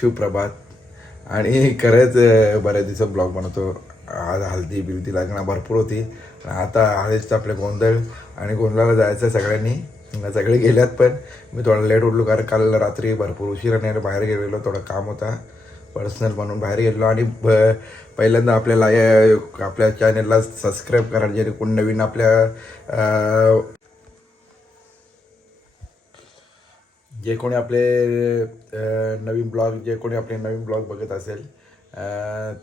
शिवप्रभात आणि खरंच बऱ्याच दिवसात ब्लॉग बनवतो. आज हल्दी बिलती लग्न भरपूर होती. आता हळदीचं आपले गोंधळ आणि गोंधळाला जायचं सगळ्यांनी. सगळे गेल्यात पण मी थोडा लेट उठलो कारण काल रात्री भरपूर उशिराने बाहेर गेलेलो. थोडं काम होता. पर्सनल म्हणून बाहेर गेलो आणि ब- पहिल्यांदा आपल्याला या- आपल्या चॅनलला सबस्क्राईब करा. जेणे कोण नवीन आपल्या जे कोणी आपले नवीन ब्लॉग जे कोणी आपले नवीन ब्लॉग बघत असेल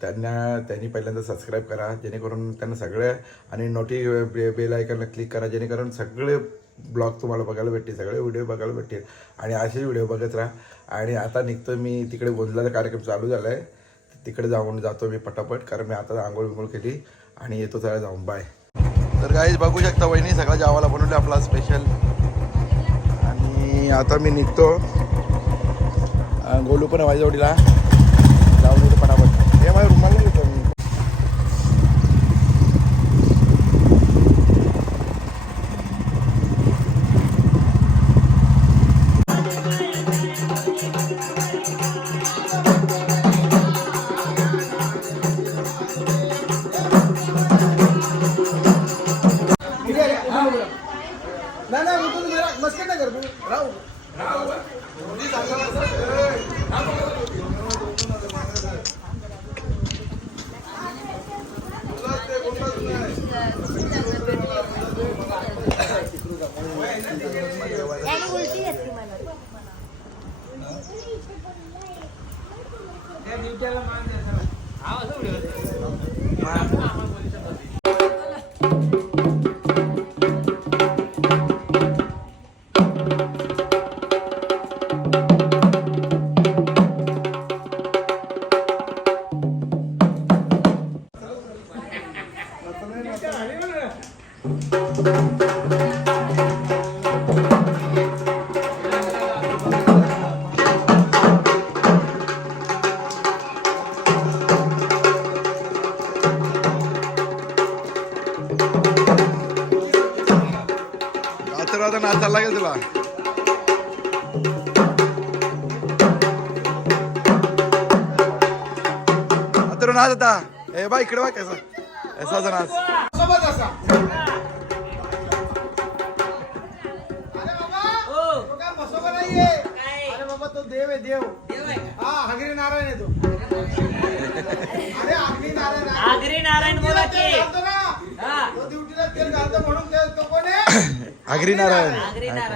त्यांना त्यांनी पहिल्यांदा सबस्क्राईब करा. जेणेकरून त्यांना सगळे आणि नोटी बे बेल आयकनला क्लिक करा. जेणेकरून सगळे ब्लॉग तुम्हाला बघायला भेटतील सगळे व्हिडिओ बघायला भेटतील. आणि असेच व्हिडिओ बघत राहा. आणि आता निघतो मी तिकडे गोंधळाचा कार्यक्रम चालू झाला आहे तिकडे जाऊन जातो मी पटापट कारण मी आता आंघोळ विंघोळ केली आणि येतो सगळं जाऊन. बाय तर काहीच बघू शकता वहिनी सगळं जेवायला बनवलं आपला स्पेशल आता मी निघतो. गोलू पण माझ्याजवळीला नाही नाही मग तुम्ही मस्कट नाही कर तू राहू. याने मला नाचायला लागेल तुला. आता नाच आता. ए बा इकडे बा कसा असा नाच. सोबत असा अरे बाबा तो काय मसोबा नाहीये अरे बाबा तो देव आहे देव हा हगरी नारायण आहे तो अरे अग्नी नारायण. आगरी नारायण बोला की. हा तो ड्युटीला तेल घालतो म्हणून ते- तो कोण? आहे आगरी नारायण आगरी नाच.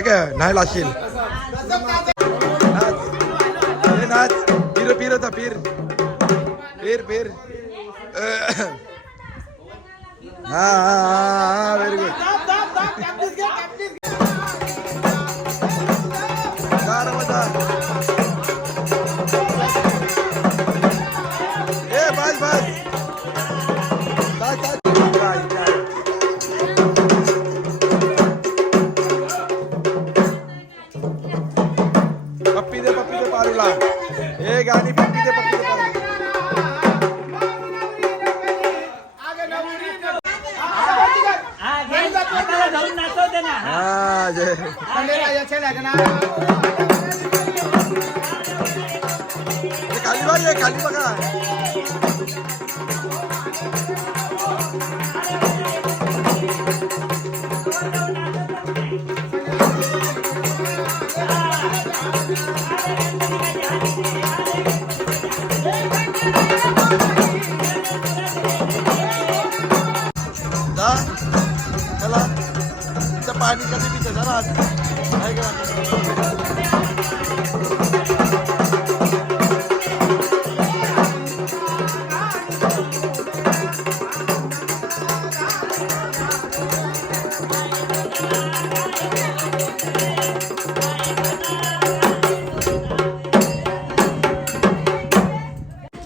काय नाही लाशील. गजब नाच. पीर पीर होता पीर. पीर पीर. हा हा. ए, खाली बघ खाली बघा. पाणी कधी पितं चला आहे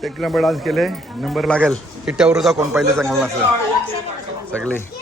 एक नंबर डान्स केले नंबर लागेल. चिट्ट्यावर जा कोण पाहिलं चांगलं नसलं सगळे.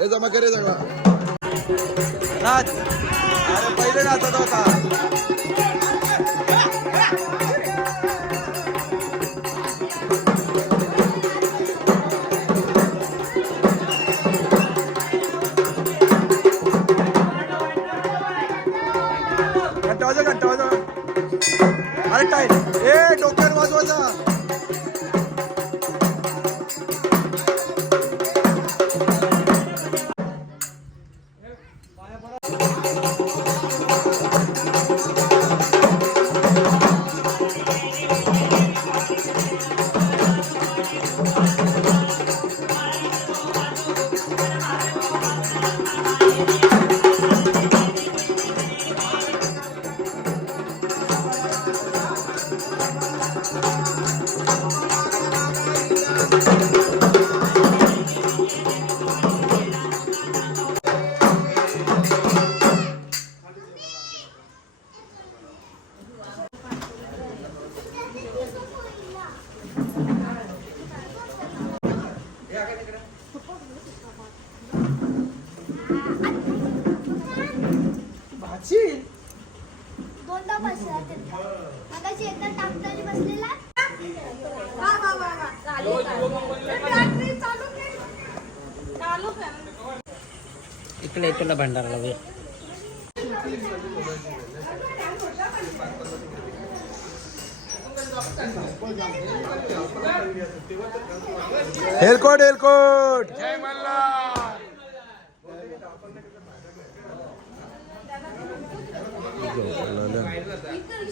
हे जमा करे सगळा नाच अरे पहिले नाचत होता घंटा वाजव घंटा वाजव. अरे टाईट ए डोक्यावर वाजवायचा. बसला तिथं. मगाशी एकदा टाकताना बसलेला?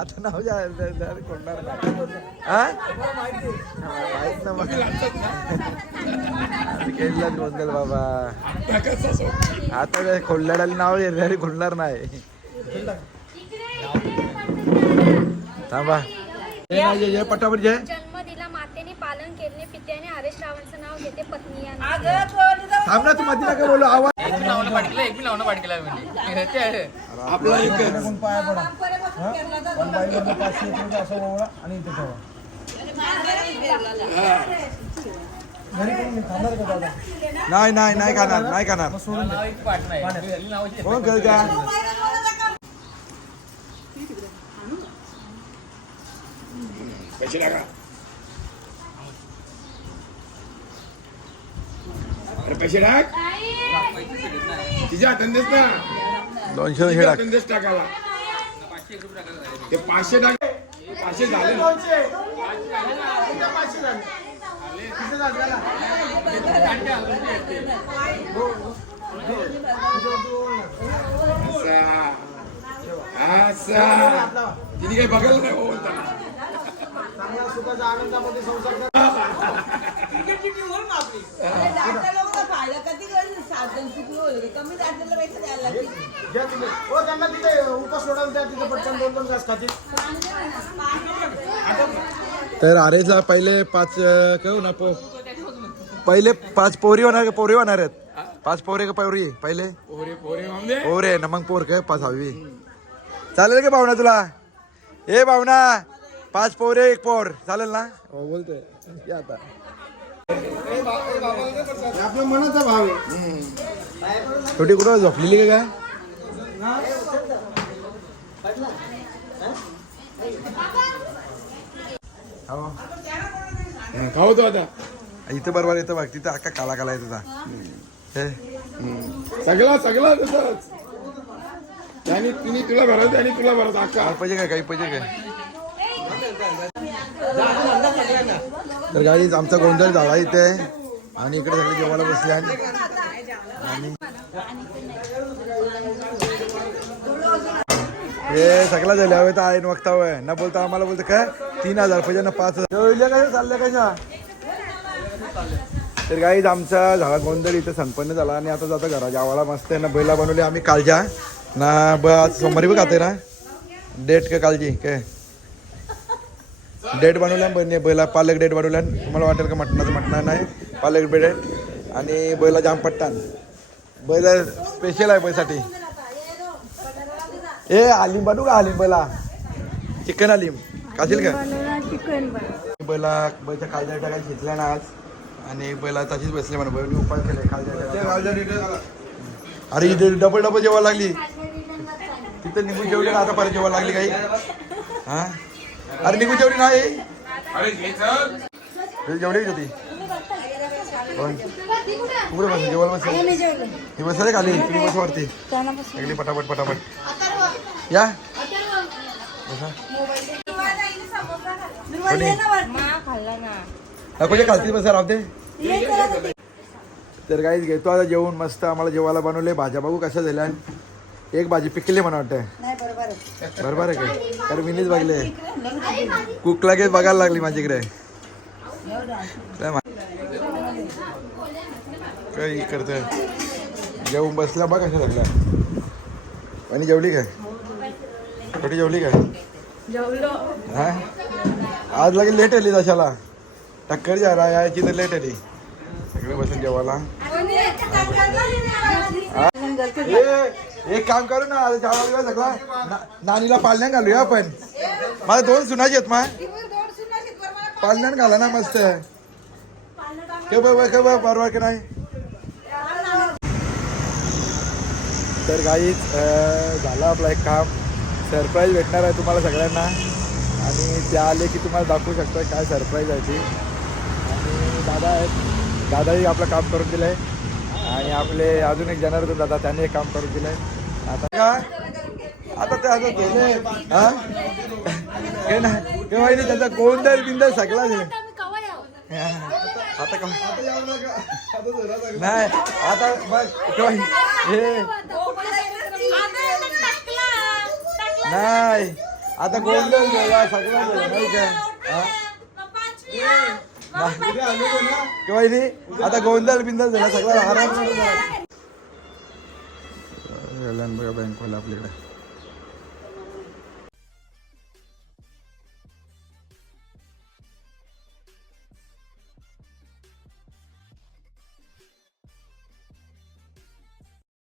आता नाव कोणणार नाही हा? माहीत. ना मग केलं गोंधळ बाबा. आता काय खोडल्याला नाव येणारे खोडणार नाही. थांबा. हे नाव जे- जे पटापट जे जन्म दिला मातेने पालन केले पित्याने हरेश रावांचं नाव घेते पत्नी. थांब ना तू नका बोलू? आवाज आपला एक कोण पाया पडा हा? पण बाईवरनं पाचशे एक रुपये असं ओवळा आणि इथे ठेवा घरी कोण नाही खाणार. का दादा नाही नाही नाही खाणार नाही. खाणार सोडून दे. कोण कर का पैसे लागा अरे पैसे टाक. तिच्या हातात देस ना. दोनशे दोनशे टाक. हातात देस टाकाला ते पाचशे टाक. पाचशे झाले ना? असा. तिने काही बघायला नाही हो बोलता चांगला सुखाच्या आनंदामध्ये संसार करा घ्या तुम्ही हो त्यांना तिथे उपास सोडायला द्या तिथे पटकन दोन दोन खातील तर पहिले पाच अं, कहू ना प- पहिले पाच पोरी होणार का पोरी होणार आहेत? पाच पोरे का पोरी? पहिले? पोरे पोरे ना मग पोर काय पाच हवी. चालेल का भावना तुला? ए भावना पाच पोरे एक पोर. चालेल ना? हो बोलतोय. या आता. हे आपल्या मनाचा भाव आहे. छोटी कुठं झोपलेली का काय? खाऊ तो आता. इथं बरोबर येतं बघ तिथं अख्खा काला काला येत होता. सगळा सगळा तसंच. त्याने तिने तुला भरत आणि तुला भरत अक्का काय पाहिजे काय काही पाहिजे काय तर गाडी आमचा गोंधळ झाला इथे. आणि इकडे सगळे जेवायला बसले आणि हे सगळा झाले हवे तर आहे वक्ता आहे ना बोलता आम्हाला बोलतो काय? तीन हजार पाहिजे ना पाच हजार. जेवल्या कशा चालल्या कशा तर गाईज आमचा झाला गोंधळ इथं संपन्न झाला आणि आता जाता घरा जावाला मस्त आहे ना बैला बनवली आम्ही कालच्या. ना ब आज सोमवारी बघ खाते ना. डेट का कालची? काय? डेट बनवल्या बने बैला पालक डेट बनवल्या तुम्हाला वाटेल का मटणाचं? मटणा नाही. पालक डेट आणि बैला जाम पट्टान बैला स्पेशल आहे बैसाठी ए आलिम बनवू का आलिम बैला चिकन आलिम खाशील का? बैला बैच्या कालच्या टाकायला शिकल्या ना आज. आणि बैला तशीच बसले म्हणा बैल उपाय केले कालच्या अरे इथे डबल डबल जेवायला लागली. तिथं निघून जेवली ना आता परत जेवायला लागली काही. हा? अरे निघून जेवली नाही जेवढी होती कोण कुठे बस जेवायला बस ही बसले खाली. तुम्ही बस वरती पटापट पटापट. या कुठे खालती बसा राहते तर काहीच घेतो आता जेवण मस्त. आम्हाला जेवायला बनवले भाज्या बघू कशा झाल्या. एक भाजी पिकली मला वाटतं बरोबर आहे. काय कारण मीनीच बघले. कुक लगेच बघायला लागली माझ्याकडे. काय करतोय? जेवून बसला बघ कशा लागल्या. आणि जेवली काय? कुठे जेवली काय? हा? आज लगेच लेट आली तशाला टक्कर जा यायची तर लेट आली. सगळे बसून जेवायला. एक काम करू ना जेवायला सगळा. नानीला पाळण्यात घालूया आपण. मला दोन सुनाची आहेत मा. पाळण्यात घाला ना मस्त. बाय के बाय बरोबर की नाही? तर काही झालं आपलं एक काम. सरप्राईज भेटणार आहे तुम्हाला सगळ्यांना. आणि ते आले की तुम्हाला दाखवू शकतो काय सरप्राईज आहे ती. आणि दादा आहेत. दादाही आपलं काम करून दिलं आहे आणि आपले अजून एक जनार्दन दादा त्यांनी एक काम करून दिलंय. आता का? आता ते आता गेले. हा? हे ना हे माहिती त्याचा गोंधळ बिंदळ सगळा आहे. आता का? नाही आता केव्हा हे. नाही. आता गोंधळ झाला सगळा झाला नाही. काय आता गोंधळ बिंदळ झाला सगळा आराम बघा बँकवाला आपल्याकडे.